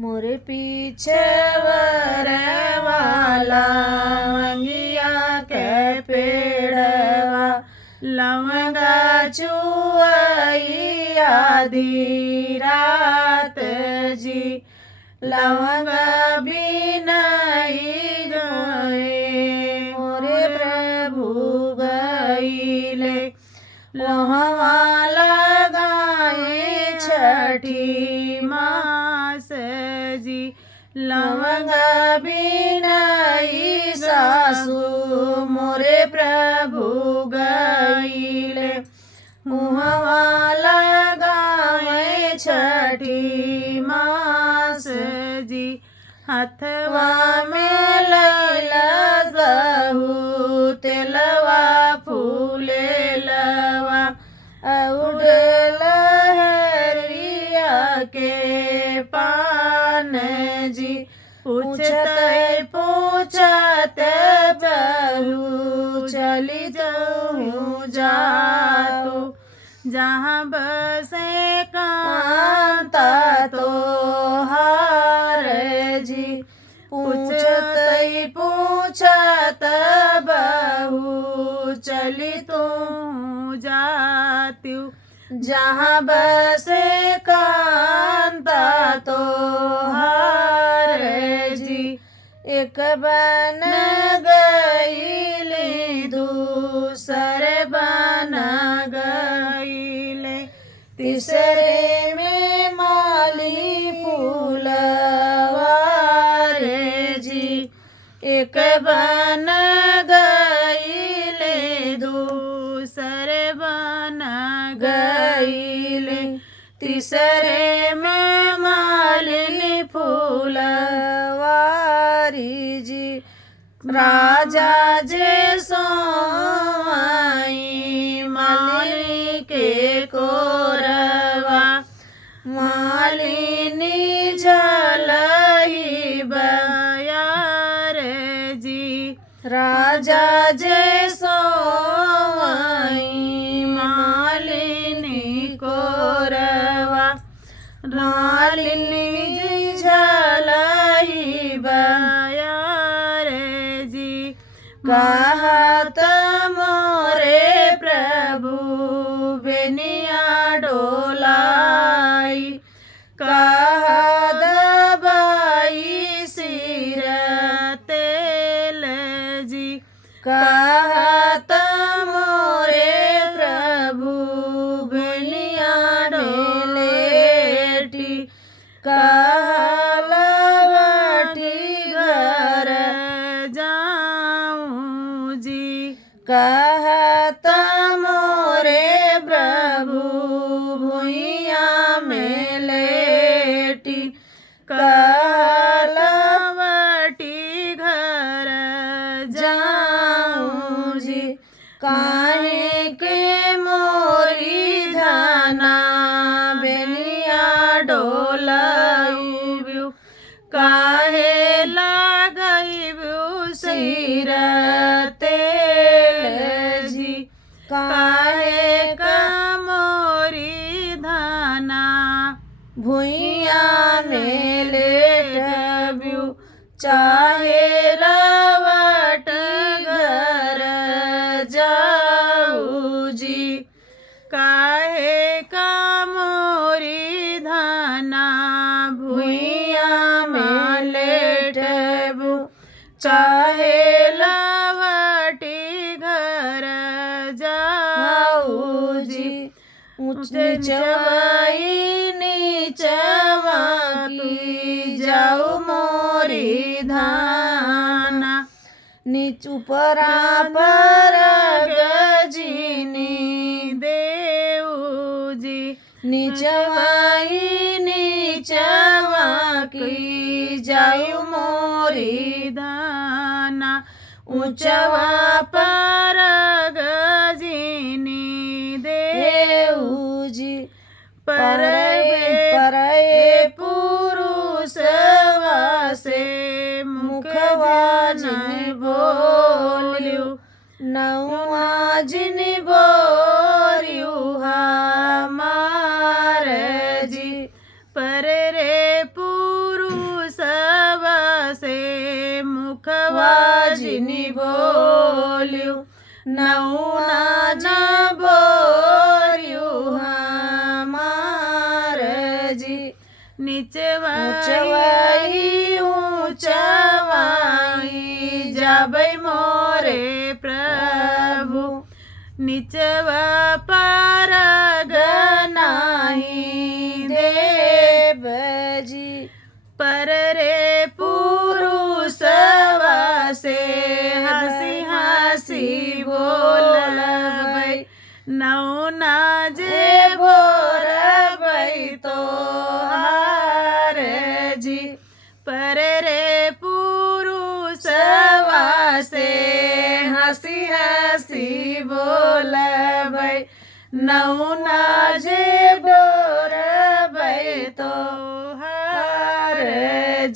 मोरे पीछे वरवाला मंगिया के पेड़वा लवंगा चुआई आधी रात जी लवंगा भी नहीं गए मोरे प्रभु गईले लोहवा लगाए छठी मास जी लवंगा भी नहीं सासू मोरे प्रभु गईले उहवा लगाए छठी मास जी हथवा में लैला सहू तेलवा फूले लवा उड़ लहरिया के पान जी पूछते पूछते बहू चली जाऊँ जातो जहाँ बसे कांता तो हार जी पूछते पूछत बहू चली तो जाती जहाँ बसे कांता तो हार जी एक बन गईली दूसरे बन गईले तीसरे में माली फूलवार जी एक बन गईले दूसरे बन गईले तीसरे में मालिनी फूलवारी जी राजा जे सोई मालिनी के कोरवा मालिनी झलही बयार जी राजा जे सोई मालिनी कोरवा मालिनी झलही बयार जी कहत मोरे प्रभु बेनिया डोलाई कह दबाई सिर तेल जी कहत मोरे प्रभु बेनिया डोलेटी कहलवटी घर जाऊँ जी कहत मोरे प्रभु भुइया में लेटी कहलवटी घर जाऊँ जी काहे के मोरी धना बेनिया डोलाइबू काहे लगाइबू सिर तेल जी काहे का मोरी धना भुइया में लेटबू चाहे रवट घर जाऊ जी काहे का मोरी धना भुइया में लेटबू चाहे लवटी घर जाऊ जी ऊंचवाई नीचवा की जाऊ मोरी धाना नीच उपरा पर गजिनी देऊ जी नीचवाई नीचवा की जाऊ मोरी धाना ऊंचवा पर गजिनी देऊ जी परए पुरुषवा से मुखवा जिन बोलियो नौआ जिन बोलियो हमार जी पर रे पुरु જીની બોલ્યું નવું ના બોર્યું હમારજી નીચવાઈ ઊંચવાઈ જાબઈ મોરે પ્રભુ નીચવા પર ગનાહી દેવજી પર રે પુરુષ વાસે હસી હસી બોલ ભાઈ નવ ના જે ભોર ભાઈ તો હારજી પર રે પુરુષ વાસે હસી હસી બોલ ભાઈ નવ ના જે ભોર ભાઈ તો હારજી